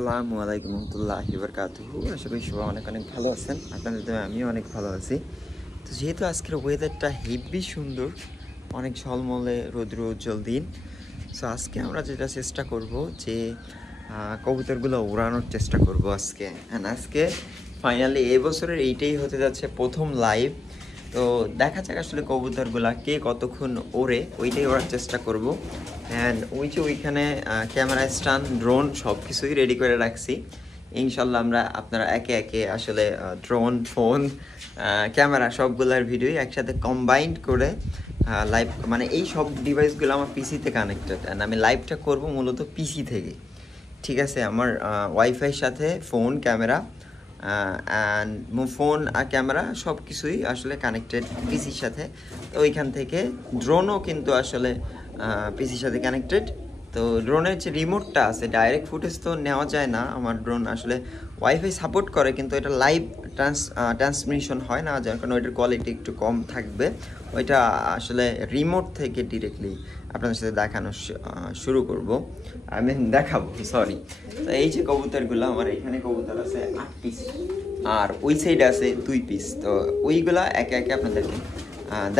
আসসালামু আলাইকুম রহমতুল্লাহি বারাকাতুহু। আশা করি সবাই অনেক অনেক ভালো আছেন। আপনাদের তো আমিও অনেক ভালো আছি। তো যেহেতু আজকের ওয়েদারটা হেভি সুন্দর, অনেক ঝলমলে রৌদ্র উজ্জ্বল দিন, সো আজকে আমরা যেটা চেষ্টা করব যে কবুতরগুলো উড়ানোর চেষ্টা করব আজকে। অ্যান্ড আজকে ফাইনালি এই বছরের এইটাই হতে যাচ্ছে প্রথম লাইভ। তো দেখা যাক আসলে কবুতরগুলা কে কতক্ষণ ওড়ে, ওইটাই ওড়ার চেষ্টা করব। অ্যান্ড ওইখানে ক্যামেরা স্ট্যান্ড, ড্রোন সব কিছুই রেডি করে রাখছি। ইনশাল্লাহ আমরা আপনারা একে একে আসলে ড্রোন, ফোন, ক্যামেরা সবগুলোর ভিডিওই একসাথে কম্বাইন্ড করে লাইভ, মানে এই সব ডিভাইসগুলো আমার পিসিতে কানেক্টেড, অ্যান্ড আমি লাইভটা করব মূলত পিসি থেকে। ঠিক আছে, আমার ওয়াইফাইয়ের সাথে ফোন, ক্যামেরা অ্যান্ড ফোন আর ক্যামেরা সব কিছুই আসলে কানেক্টেড পিসির সাথে। তো ওইখান থেকে ড্রোনও কিন্তু আসলে পিসির সাথে কানেক্টেড। তো ড্রোনের যে রিমোটটা আছে, ডাইরেক্ট ফুটেজ তো নেওয়া যায় না, আমার ড্রোন আসলে ওয়াইফাই সাপোর্ট করে, কিন্তু এটা লাইভ ট্রান্সমিশন হয় না, যার কারণে ওইটার কোয়ালিটি একটু কম থাকবে। ওইটা আসলে রিমোট থেকে ডিরেক্টলি আপনাদের সাথে দেখানো শুরু করব, দেখাবো, সরি। তো এই যে কবুতরগুলো, আমার এখানে কবুতর আছে 8 পিস, আর ওই সাইডে আছে 2 পিস। তো ওইগুলা একে একে আপনাদেরকে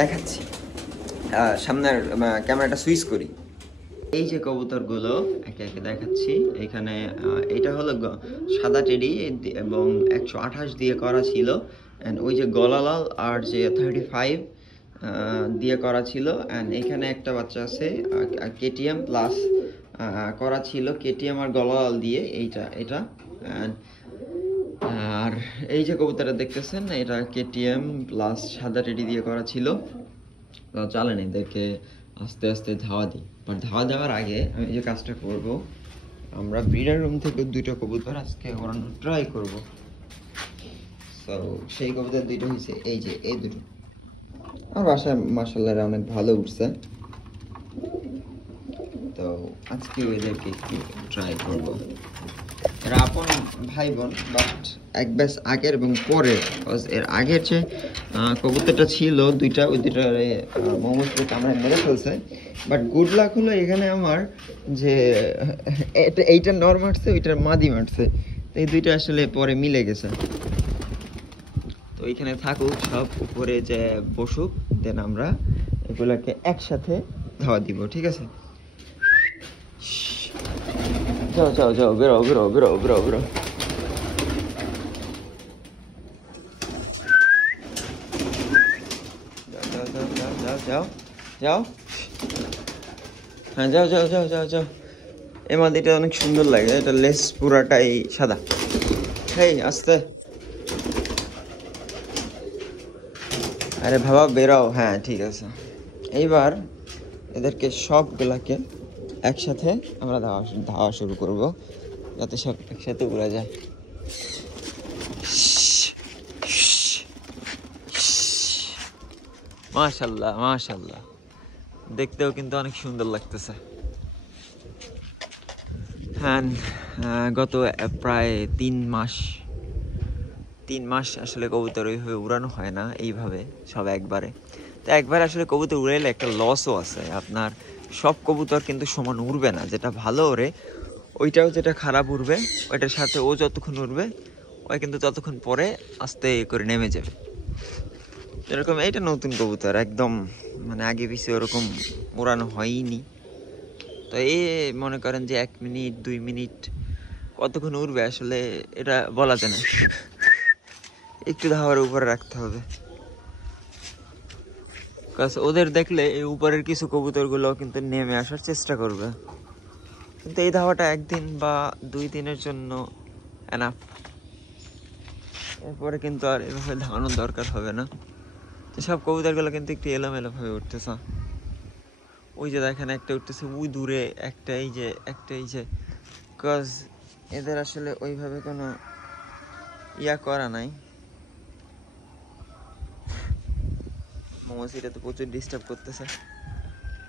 দেখাচ্ছি। সামনের ক্যামেরাটা সুইচ করি। এই যে কবুতরগুলো একে একে দেখাচ্ছি। এখানে এটা হলো সাদা টেডি এবং 128 দিয়ে করা ছিল, অ্যান্ড ওই যে গলালাল আর যে 35 দিয়ে করা ছিল, অ্যান্ড এখানে একটা বাচ্চা আছে কেটিএম প্লাস করা ছিল, কেটিএম আর গলালাল দিয়ে এটা। আর এই যে কবুতরটা দেখতেছেন, এটা কেটিএম প্লাস সাদা টেডি দিয়ে করা ছিল। তো চলেন এদেরকে আস্তে আস্তে ধাওয়া দিই। বাট ধাওয়া দেওয়ার আগে আমি যে কাজটা করব, আমরা ব্রিডার রুম থেকে 2টা কবুতর আজকে ওড়ানোর ট্রাই করব। সো সেই কবুতর 2টা হয়েছে এই দুটো। আমার বাসায় মাশাআল্লাহ অনেক ভালো উঠছে। তো আজকে এদেরকে একটু ট্রাই করব। এরা আপন ভাই বোন, বাট এক ব্যাচ আগের এবং পরের। এর আগের যে কবুতরটা ছিল 2টা, ওই 2টারে মোহাম্মদপুর কামড়ায় মেরে ফেলছে। বাট গুড লাক হলো এখানে আমার যে এইটা নর মারছে, ওইটার মাদি মারছে। তো এই 2টা আসলে পরে মিলে গেছে। তো এইখানে থাকুক সব, উপরে যে বসুক, দেন আমরা এগুলোকে একসাথে ধাওয়া দিব, ঠিক আছে? যাও যাও যাও, বেরো বেরো বেরো বেরো বেরো। যাও যাও, হ্যাঁ যাও যাও যাও যাও যাও। এই মাদিটা অনেক সুন্দর লাগে, এটা লেস পুরাটাই সাদা। হেই আস্তে, আরে বাবা বেরাও। হ্যাঁ ঠিক আছে, এইবার এদেরকে সবগুলাকে একসাথে আমরা ধাওয়া শুরু করব, যাতে সব একসাথে উড়া যায়। মাশাল্লাহ মাশাল্লাহ, দেখতেও কিন্তু অনেক সুন্দর লাগতেছে। হ্যাঁ, গত প্রায় 3 মাস আসলে কবুতর ওইভাবে উড়ানো হয় না এইভাবে সব একবারে। তো একবার আসলে কবুতর উড়াইলে একটা লসও আছে, আপনার সব কবুতর কিন্তু সমান উড়বে না। যেটা ভালো ওড়ে ওইটাও যেটা খারাপ উড়বে, ওইটার সাথে ও যতক্ষণ উড়বে ওই কিন্তু ততক্ষণ পরে আস্তে করে নেমে যাবে। যেরকম এইটা নতুন কবুতর, একদম মানে আগে পিছিয়ে ওরকম উড়ানো হয়নি। তো এই মনে করেন যে 1 মিনিট 2 মিনিট কতক্ষণ উড়বে আসলে এটা বলা যায় না, একটু ধাওয়ার উপরে রাখতে হবে। ওদের দেখলে এই উপরের কিছু কবুতরগুলো কিন্তু নেমে আসার চেষ্টা করবে, কিন্তু এই ধাওয়াটা 1 দিন বা 2 দিনের জন্য এনাফ। এরপরে কিন্তু আর এভাবে ধাওয়ানোর দরকার হবে না। তো সব কবুতরগুলো কিন্তু একটু এলোমেলো ভাবে উঠতেছে। ওই যে দেখেন একটা উঠতেছে ওই দূরে, একটা এই যে কজ এদের আসলে ওইভাবে কোনো ইয়া করা নাই। মোমোসিটা তো প্রচুর ডিস্টার্ব করতেছে,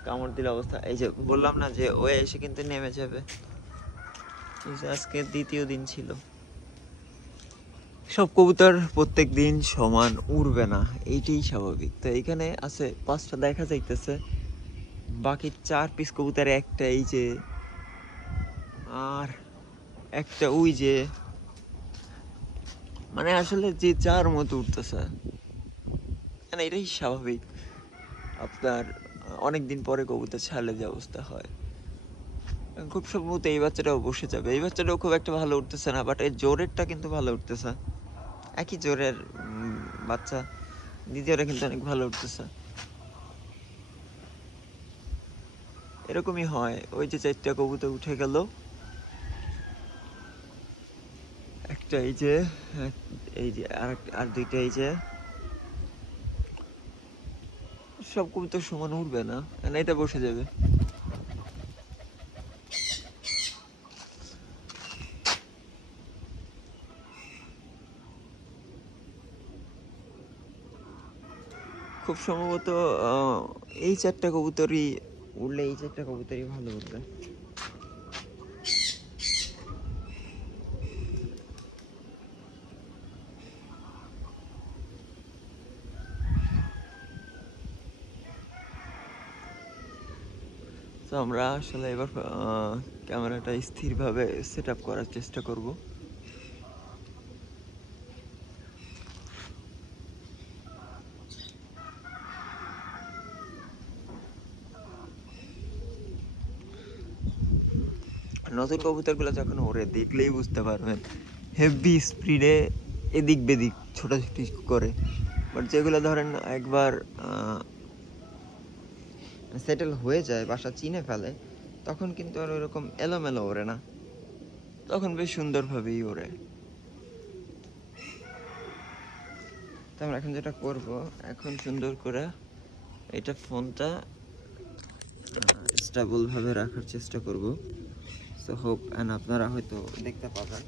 কামড় দিলে অবস্থা। এই যে বললাম না যে ও এসে কিন্তু নেমে যাবে। আজকে 2য় দিন ছিল। সব কবুতর প্রত্যেক দিন সমান উড়বে না, এইটাই স্বাভাবিক। তো এখানে আছে 5টা দেখা যাইতেছে, বাকি 4 পিস কবুতর একটা এই যে। আর একটা ওই যে মানে আসলে যে যার মতো উঠতেছে, মানে এটাই স্বাভাবিক। আপনার অনেক দিন পরে কবুতর ছাড়লে যে অবস্থা হয়, খুব সম্ভবত এই বাচ্চাটাও বসে যাবে। এই বাচ্চাটাও খুব একটা ভালো উঠতেছে না, বাট এর জোরেরটা কিন্তু ভালো উঠতেছে। একই জোরের বাচ্চা, দ্বিতীয়টা কিন্তু অনেক ভালো উঠতেছে। এরকমই হয়। ওই যে 4টা কবুতর উঠে গেল, একটা এই যে, এই যে আর 2টা এই যে। সব কবুতর সমান উঠবে না, মানে এটা বসে যাবে। খুব সম্ভবত এই 4টা কবুতরই উড়লে, এই 4টা কবুতরই ভালো উঠবে। তো আমরা আসলে এবার ক্যামেরাটা স্থিরভাবে সেট আপ করার চেষ্টা করব। নতুন কবুতরগুলো যখন ওড়ে দেখলেই বুঝতে পারবেন, হেভি স্পিডে এদিক বেদিক ছোটাছুটি করে। বাট যেগুলো ধরেন একবার সেটেল হয়ে যায়, বাসা চিনে ফেলে, তখন কিন্তু আর ওরকম এলোমেলো ওড়ে না, তখন বেশ সুন্দরভাবেই ওড়ে। তো আমরা এখন যেটা করব, এখন সুন্দর করে এটা ফোনটা স্টেবলভাবে রাখার চেষ্টা করব। সো হোপ অ্যান্ড আপনারা হয়তো দেখতে পাবেন।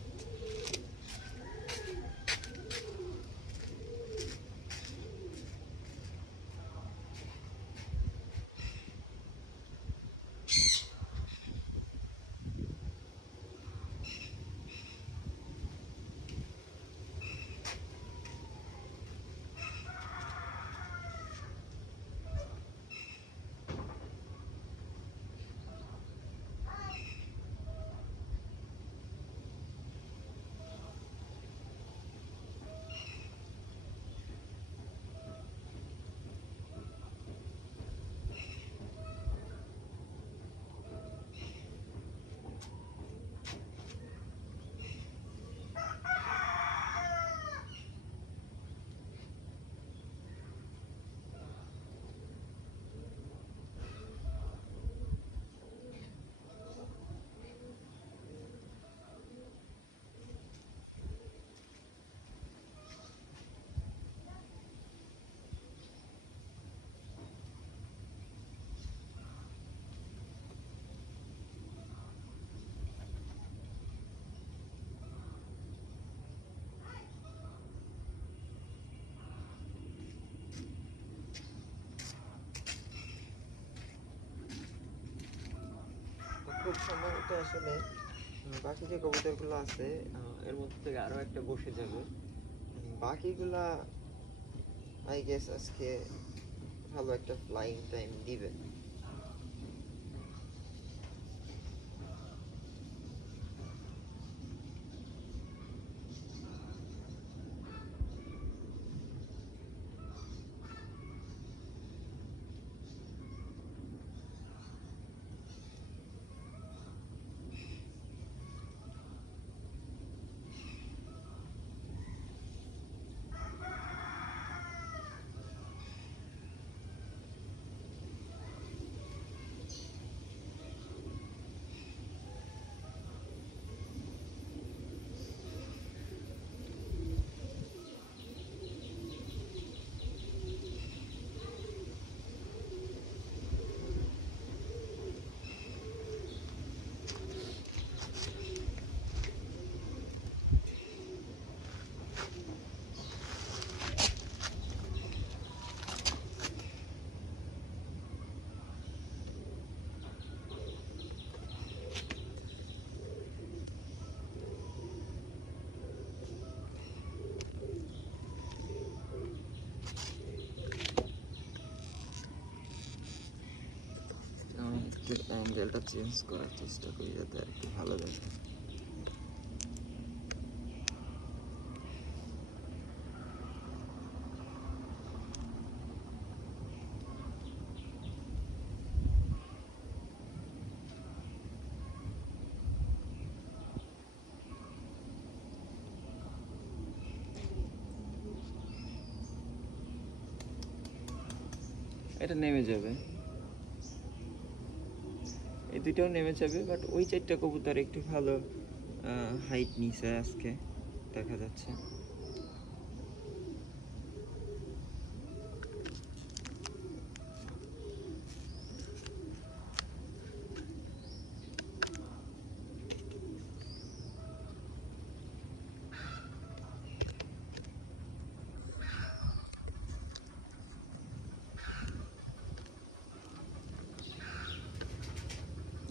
খুব সম্ভবত আসলে বাকি যে কবুতরগুলো আছে এর মধ্যে থেকে আরও একটা বসে যাবে। বাকিগুলা আই গেস আজকে ভালো একটা ফ্লাইং টাইম দিবে। একটু অ্যাঙ্গেলটা চেঞ্জ করার চেষ্টা করি যাতে আর একটু ভালো দেখে। এটা নেমে যাবে, এই দুইটাও নেমে যাবে, বাট ওই চারটা কবুতর একটু ভালো হাইট নিছে আজকে দেখা যাচ্ছে।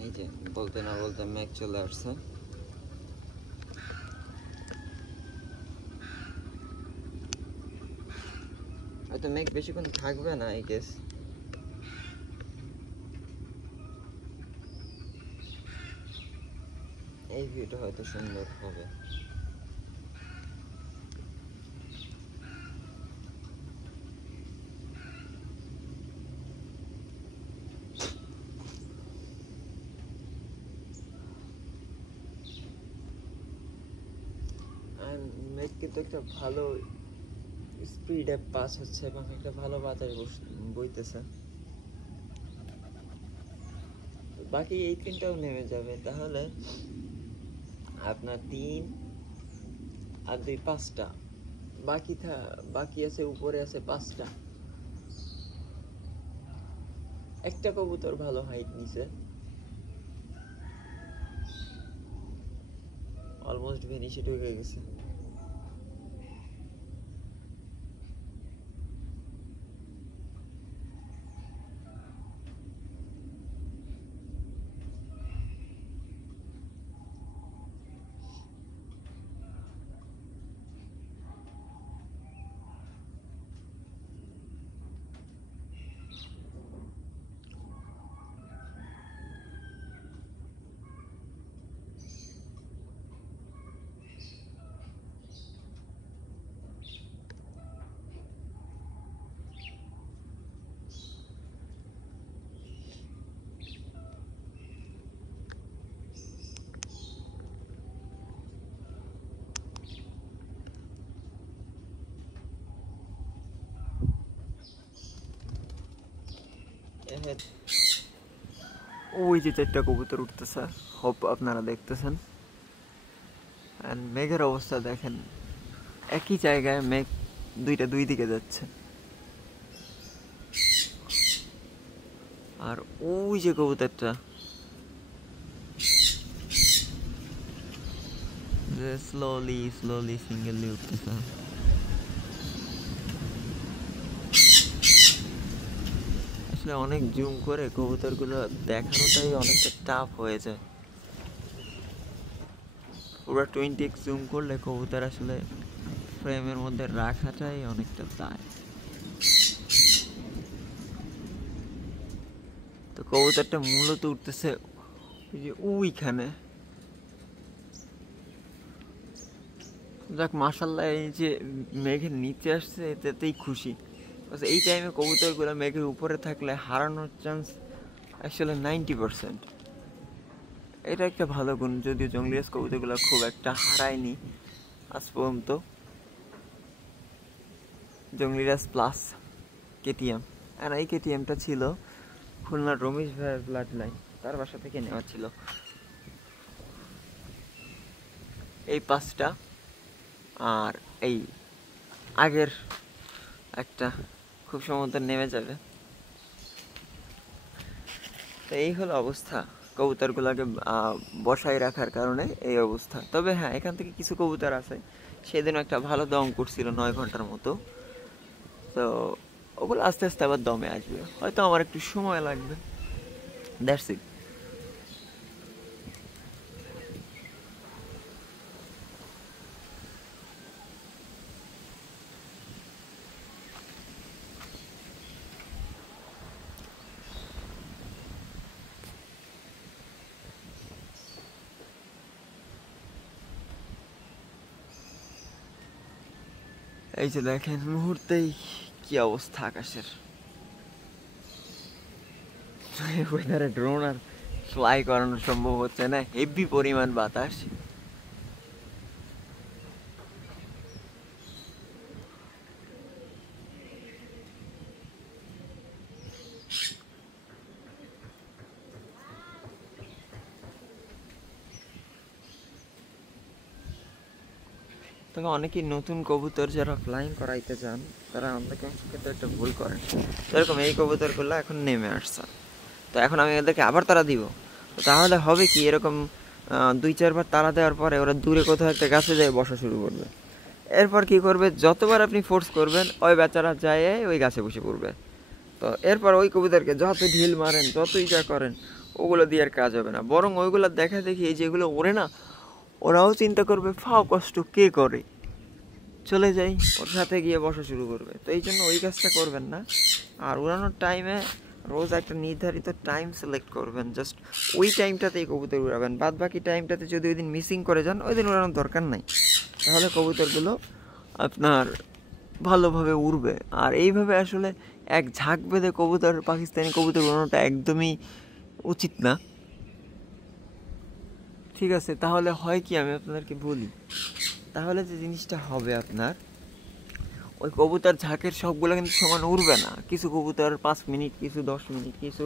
এই যে বলতে না বলতে মেঘ চলে আসছে। হয়তো মেঘ বেশিক্ষণ থাকবে না আই গেস। এই ভিউটা হয়তো সুন্দর হবে। মেঘ কিন্তু একটা ভালো স্পিডে পাস হচ্ছে এবং একটা ভালো বাতাস বইতেছে। বাকি এই তিনটাও নেমে যাবে, তাহলে আপনার 3 আর 2 5টা, বাকি আছে উপরে আছে 5টা। একটা কবুতর ভালো হাইট নিছে, অলমোস্ট ভেনিশে ঢুকে গেছে। ওই যে 4টা কবুতর উঠতেছে, হোপ আপনারা দেখতেছেন। এন্ড মেঘের অবস্থা দেখেন, একই জায়গায় মেঘ দুইটা দুই দিকে যাচ্ছে। আর ওই যে কবুতরটা যে স্লোলি সিঙ্গেলি উঠতেছে। আসলে অনেক জুম করে কবুতরগুলো দেখানোটাই অনেকটা টাফ হয়ে যায়। পুরো 20x জুম করলে কবুতর আসলে ফ্রেমের মধ্যে রাখাটাই অনেকটা দায়। তো কবুতরটা মূলত উঠতেছে ওইখানে। যাক মাশাআল্লাহ, এই যে মেঘের নিচে আসছে এতেই খুশি। এই টাইমে কবুতরগুলো মেঘের উপরে থাকলে হারানোর চান্স আসলে 90%। এটা একটা ভালো গুণ, যদিও জংলিয়াস কবুতরগুলো খুব একটা হারায়নি আজ পর্যন্ত। জংলিরাস প্লাস কেটিএম, আর এই কেটিএমটা ছিল খুলনার রমেশ ভাইয়ের ব্লাড লাইন, তার বাসা থেকে নেওয়া ছিল। এই 5টা আর এই আগের একটা খুব সম্ভবত নেমে যাবে। তো এই হলো অবস্থা, কবুতরগুলোকে বসায় রাখার কারণে এই অবস্থা। তবে হ্যাঁ, এখান থেকে কিছু কবুতর আছে, সেদিনও একটা ভালো দম করছিল 9 ঘন্টার মতো। তো ওগুলো আস্তে আস্তে আবার দমে আসবে, হয়তো আমার একটু সময় লাগবে, দ্যাটস ইট। এই যে দেখেন মুহূর্তেই কি অবস্থা আকাশের। ওয়েদারে ড্রোন আর ফ্লাই করানো সম্ভব হচ্ছে না, হেভি পরিমাণ বাতাস। তবে অনেকেই নতুন কবুতর যারা ফ্লাইং করাইতে চান তারা আমাদেরকে কিন্তু একটা ভুল করেন। যেরকম এই কবুতরগুলো এখন নেমে আসছে, তো এখন আমি এদেরকে আবার তারা দিব, তো তাহলে হবে কি এরকম 2-4 বার তারা দেওয়ার পরে ওরা দূরে কোথাও একটা গাছে যেয়ে বসা শুরু করবে। এরপর কি করবে, যতবার আপনি ফোর্স করবেন ওই বেচারা যায় ওই গাছে বসে পড়বে। তো এরপর ওই কবুতরকে যত ঢিল মারেন যতই যা করেন ওগুলো দিয়ে আর কাজ হবে না, বরং ওইগুলো দেখা দেখি এই যেগুলো ওড়ে না, ওরাও চিন্তা করবে ফাও কষ্ট কে করে, চলে যাই ওর সাথে গিয়ে বসা শুরু করবে। তো এই জন্য ওই কাজটা করবেন না। আর উড়ানোর টাইমে রোজ একটা নির্ধারিত টাইম সিলেক্ট করবেন, জাস্ট ওই টাইমটাতেই কবুতর উড়াবেন। বাদ বাকি টাইমটাতে যদি ওই দিন মিসিং করে যান ওই দিন উড়ানোর দরকার নাই, তাহলে কবুতরগুলো আপনার ভালোভাবে উড়বে। আর এইভাবে আসলে এক ঝাঁক বেঁধে কবুতর, পাকিস্তানি কবুতর উড়ানোটা একদমই উচিত না। ঠিক আছে, তাহলে হয় কি আমি আপনাদেরকে বলি, তাহলে যে জিনিসটা হবে আপনার ওই কবুতর ঝাঁকের সবগুলো কিন্তু সমান উড়বে না। কিছু কবুতর 5 মিনিট, কিছু 10 মিনিট, কিছু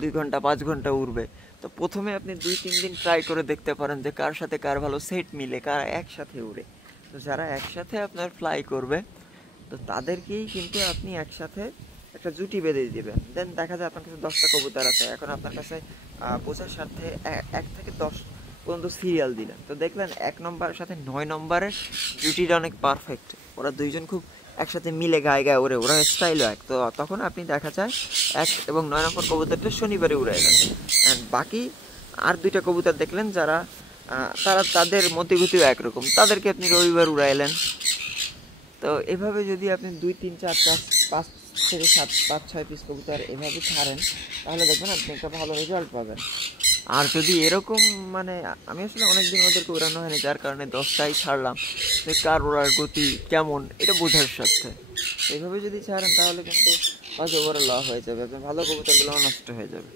2 ঘন্টা 5 ঘন্টা উড়বে। তো প্রথমে আপনি 2-3 দিন ট্রাই করে দেখতে পারেন যে কার সাথে কার ভালো সেট মিলে, কার একসাথে উড়ে। তো যারা একসাথে আপনার ফ্লাই করবে তো তাদেরকেই কিন্তু আপনি একসাথে একটা জুটি বেঁধে দিবেন। দেন দেখা যায় আপনার কাছে 10টা কবুতর আছে, এখন আপনার কাছে বোঝার স্বার্থে 1 থেকে 10 পর্যন্ত সিরিয়াল দিলেন, তো দেখলেন 1 নম্বরের সাথে 9 নম্বরের জুটিটা অনেক পারফেক্ট, ওরা দুইজন খুব একসাথে মিলে গায়ে গায়ে ওড়ে, ওরা স্টাইলও এক। তো তখন আপনি দেখা যায় 1 এবং 9 নম্বর কবুতরটা শনিবারে উড়াইলেন, অ্যান্ড বাকি আর 2টা কবুতর দেখলেন যারা তারা তাদের মতিগতিও একরকম, তাদেরকে আপনি রবিবার উড়াইলেন। তো এভাবে যদি আপনি 2-3-4-5 থেকে 7-5-6 পিস কবুতর এভাবে ছাড়েন তাহলে দেখবেন আপনি একটা ভালো রেজাল্ট পাবেন। আর যদি এরকম মানে আমি আসলে অনেকদিন ওদেরকে উড়ানো হয়নি, যার কারণে 10টাই ছাড়লাম, যে কার ওড়ার গতি কেমন এটা বোঝার সাথে। এইভাবে যদি ছাড়েন তাহলে কিন্তু হয়তো ওরা লস হয়ে যাবে, আপনার ভালো কবুতরগুলো নষ্ট হয়ে যাবে।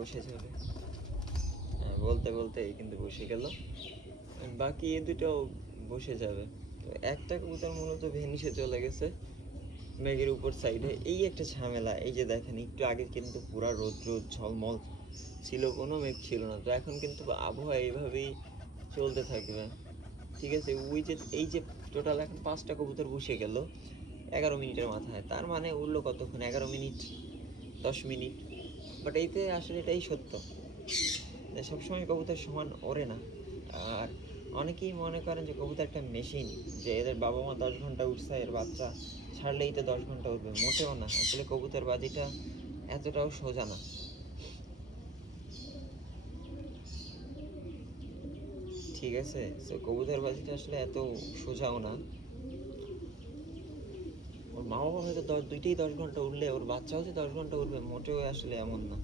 বসে যাবে, বলতে বলতে কিন্তু বসে গেল, বাকি এ দুটো বসে যাবে। তো একটা কবুতর মূলত ভেনিসে চলে গেছে মেঘের উপর সাইডে, এই একটা ঝামেলা। এই যে দেখেন একটু আগে কিন্তু পুরা রৌদ্র ঝলমল ছিল, কোনো মেঘ ছিল না। তো এখন কিন্তু আবহাওয়া এইভাবেই চলতে থাকবে। ঠিক আছে, ওই যে এই যে টোটাল এখন 5টা কবুতর বসে গেল 11 মিনিটের মাথায়, তার মানে উঠলো কতক্ষণ, 11 মিনিট 10 মিনিট। বাট এইতে আসলে এটাই সত্য যে সবসময় কবুতর সমান ওড়ে না। আর অনেকেই মনে করেন যে কবুতর একটা মেশিন, যে এদের বাবা মা 10 ঘন্টা উঠছে, এর বাচ্চা ছাড়লেই তো 10 ঘন্টা উঠবে। মোটেও না, আসলে কবুতর বাজিটা এতটাও সোজা না। ঠিক আছে, তো কবুতর বাজিটা আসলে এত সোজাও না। ওর মা বাবা হয়তো দুইটাই 10 ঘন্টা উঠলে ওর বাচ্চাও যে 10 ঘন্টা উঠবে মোটেও আসলে এমন না।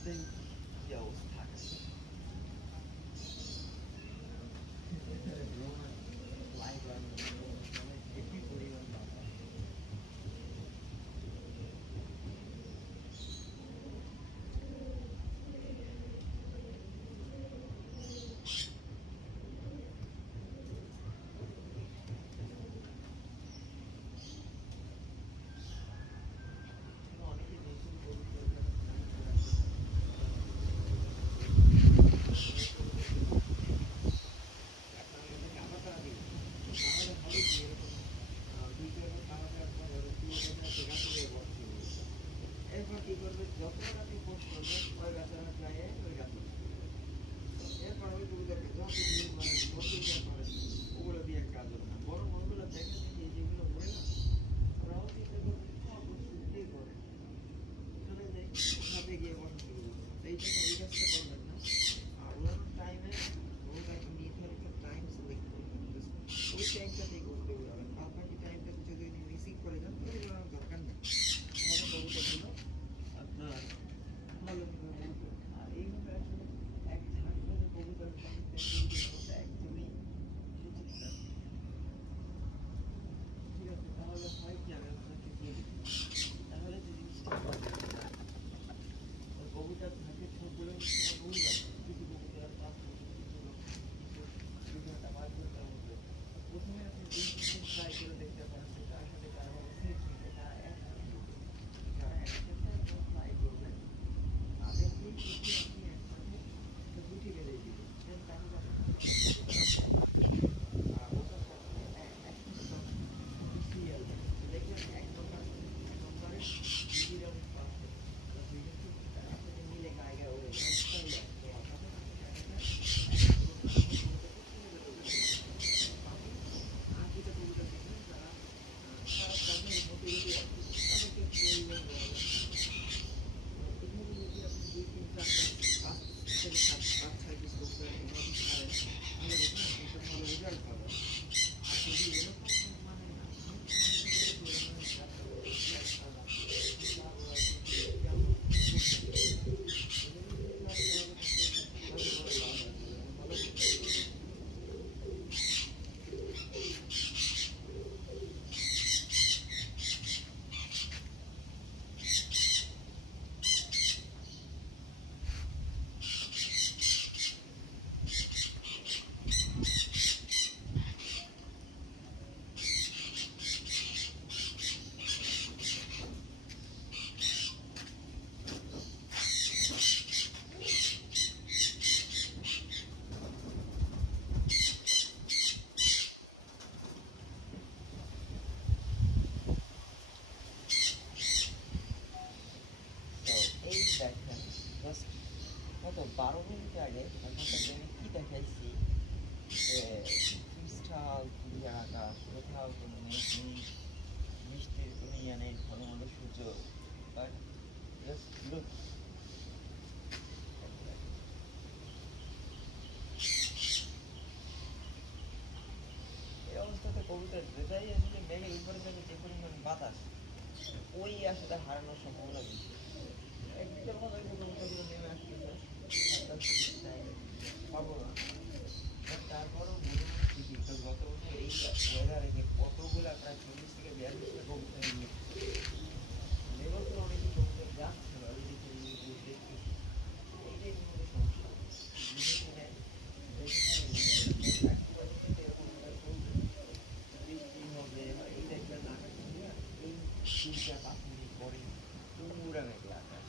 কি অবস্থা এরপর কি করবে, যতবার আপনি পোস্ট করবেন ওই গাছের গায়ে ওই গাছ, এরপর ওই কবিতাকে যত দিন মানে প্রতিক্রিয়া করেন ওগুলো দিয়ে কাজ হবে না। বড় মনগুলো দেখেন যে যেগুলো বলে না ওরাও চিন্তা করবে সব দিয়ে করে চলে যাই ওখানে গিয়ে বসা শুরু করবে। এই জন্য ওই কাজটা করবেন না। আর উড়ানোর টাইমে ওটা একটা নির্ধারিত টাইম সিলেক্ট করবেন, ওই টাইমটাতেই করতে উড়াবেন। বাদ বাকি টাইমটাতে যদি মিসিং করে যান তাহলে উড়ানোর দরকার নেই। তাহলে কবিতাগুলো আপনার ভালোভাবে উঠবে। আর এইভাবে আসলে এক ঝাঁকে কবিতার একদমই উচিত না। ঠিক আছে, তাহলে হয় কি আমি আপনাকে দিয়ে দিই, তাহলে যে জিনিসটা কবিতার থাকে সবগুলো উড়বে, কিছু কবিতার পাঁচ কিছু একটা বার করতে হবে। প্রথমে আপনি দুই তিন ট্রাই করে দেখতে পারেন যে তার সাথে কারো সেট মিলে তারা একসাথে যারা একসাথে ট্রাই করবেন তাদেরকেই যদি আপনি একসাথে দুটি বেঁধে দিবেন দেন তাহলে সিরিয়াল দেখবেন এক নম্বরে দুটির অনেক পাশে একসাথে মিলে গায়ে গায়ে ওড়ে আঁকিটা কবিতা দেখবেন তারা তাদের মধ্যে তাদেরকে এভাবে যদি আপনি দুই তিন চারটে পাঁচ থেকে সাত পাঁচ ছয় পিস করতে এভাবে ছাড়েন তাহলে দেখুন একটা ভালো রেজাল্ট পাবেন। আর যদি এরকম মানে এই দেখেন জাস্ট কত 12 মিনিট আগে আপনাদের আমি কি দেখাইছি যে ক্রিস্টাল ক্লিয়ার আকাশ, কোথাও কোনো মেঘ নেই, বৃষ্টির কোনো ইয়ে নেই, ঘন ঘন সূর্য, বাট জাস্ট লুক এই অবস্থাতে কবিতার যেটাই আসলে মেঘের উপরে যাবে যে পরিমাণ বাতাস ওই আসলে হারানোর সম্ভাবনা বেশি। একদিকের মতো কবিতাগুলো নেমে আসতেছে পাবো না, তারপরেও মনে হচ্ছে কি গত বছর এই ওয়েদারে যে কতগুলা প্রায় 40 থেকে 42টা কবিতা নিয়ে এবছর অনেকে কবিতা যাচ্ছে না, আমি দেখতেছি এইটাই কিন্তু সমস্যা। বৃষ্টি হবে বা এই দেখবেন আকাশ এই 3-4-5 মিনিট পরে পুরা মেঘলা আকাশ।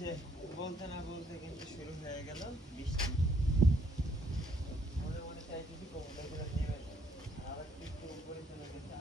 যে বলতে না বলতে কিন্তু শুরু হয়ে গেল বৃষ্টি। মনে মনে চাই যদি কবুতরগুলো নেমে যায়, আর আবার একটু উপরে চলে গেছে।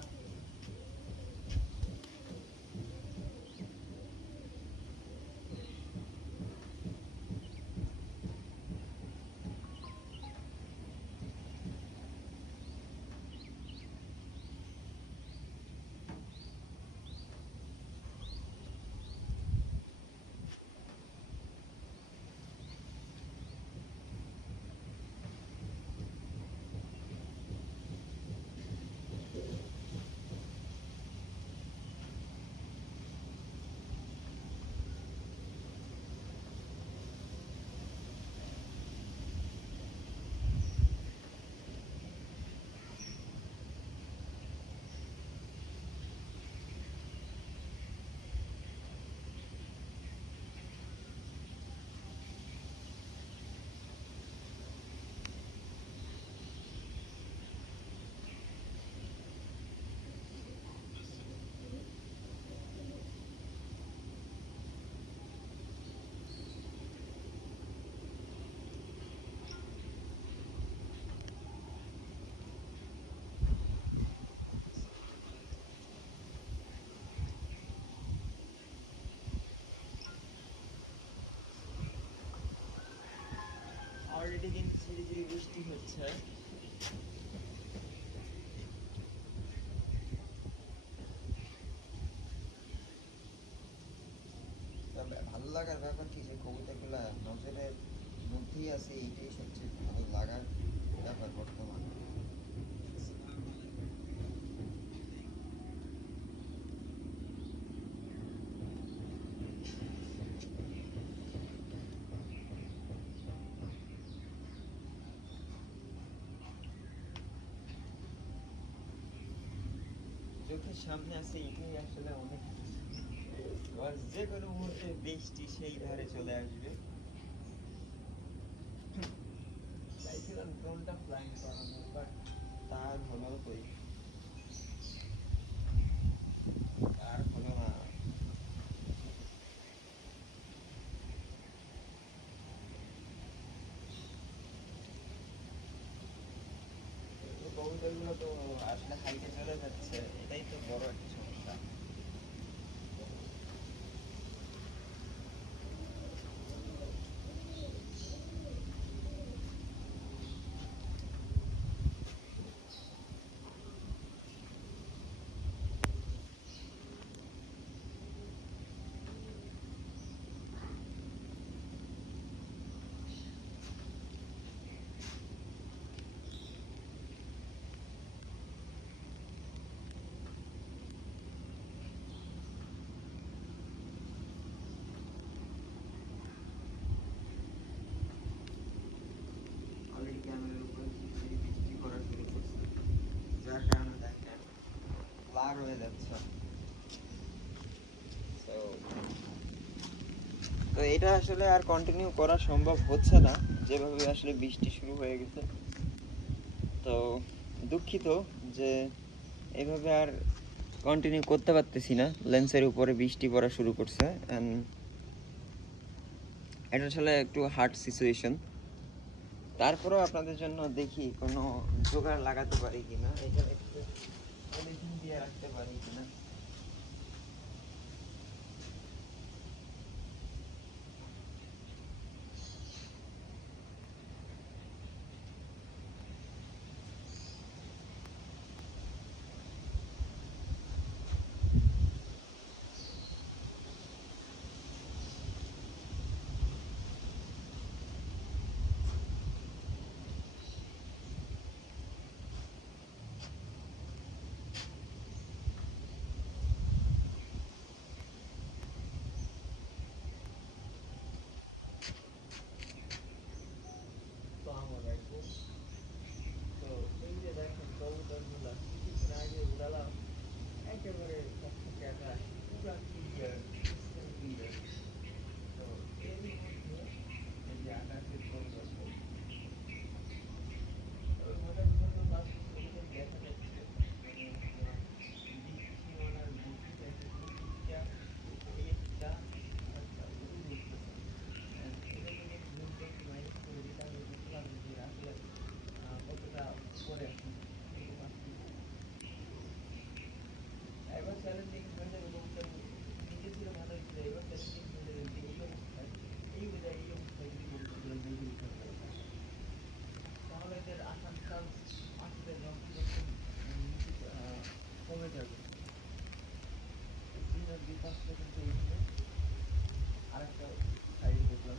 অলরেডি কিন্তু ঝিরি ঝিরি বৃষ্টি হচ্ছে। তবে ভালো লাগার ব্যাপার কি যে কবিতাগুলা নজরের মধ্যেই আছে, এটাই সবচেয়ে ভালো লাগার ব্যাপার বর্তমানে। চোখের সামনে আছে এটাই আসলে অনেক, আর যে কোনো মুহূর্তে বৃষ্টি সেই ধারে চলে আসবে। চাইছিলাম ড্রোনটা ফ্লাইং করানোর, বাট তার হলো কই, আর হলো না। কবুতরগুলো তো আসলে হাইটে চলে যাচ্ছে, এটাই তো বড় একটা সমস্যা। অলরেডি ক্যামেরার উপরে ঝিরঝিরি বৃষ্টি করা শুরু করছে, যার কারণে দেখেন ব্লার হয়ে যাচ্ছে। তো তো এটা আসলে আর কন্টিনিউ করা সম্ভব হচ্ছে না, যেভাবে আসলে বৃষ্টি শুরু হয়ে গেছে। তো দুঃখিত যে এইভাবে আর কন্টিনিউ করতে পারতেছি না, লেন্সের উপরে বৃষ্টি পড়া শুরু করছে। অ্যান্ড এটা আসলে একটু হার্ড সিচুয়েশন। তারপরেও আপনাদের জন্য দেখি কোনো জোগাড় লাগাতে পারি কিনা, এটা একটু পলিথিন দিয়ে রাখতে পারি কিনা। তো এই যে দেখেন কবুতরগুলো কিছুক্ষণ আগে উড়ালাম, একেবারে পুরা ক্লিয়ার, ক্লিয়ার। তো এরই মধ্যে এই যে আকাশের পরিবর্তন, মোটামুটি বাস কবুতর দেখা যাচ্ছে, মানে আপনার দীপ্তিমালার গতিটা কিন্তু ঠিকঠাক একটা ওই উঠতেছে। আরেকটা সাইড দেখলাম।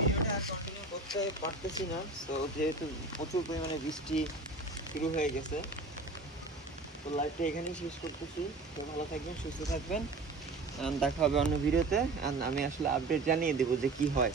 ভিডিওটা কন্টিনিউ করতে পারতেছি না, তো যেহেতু প্রচুর পরিমাণে বৃষ্টি শুরু হয়ে গেছে, তো লাইভটা এখানেই শেষ করতেছি। তো ভালো থাকবেন, সুস্থ থাকবেন, দেখা হবে অন্য ভিডিওতে। আমি আসলে আপডেট জানিয়ে দেবো যে কি হয়।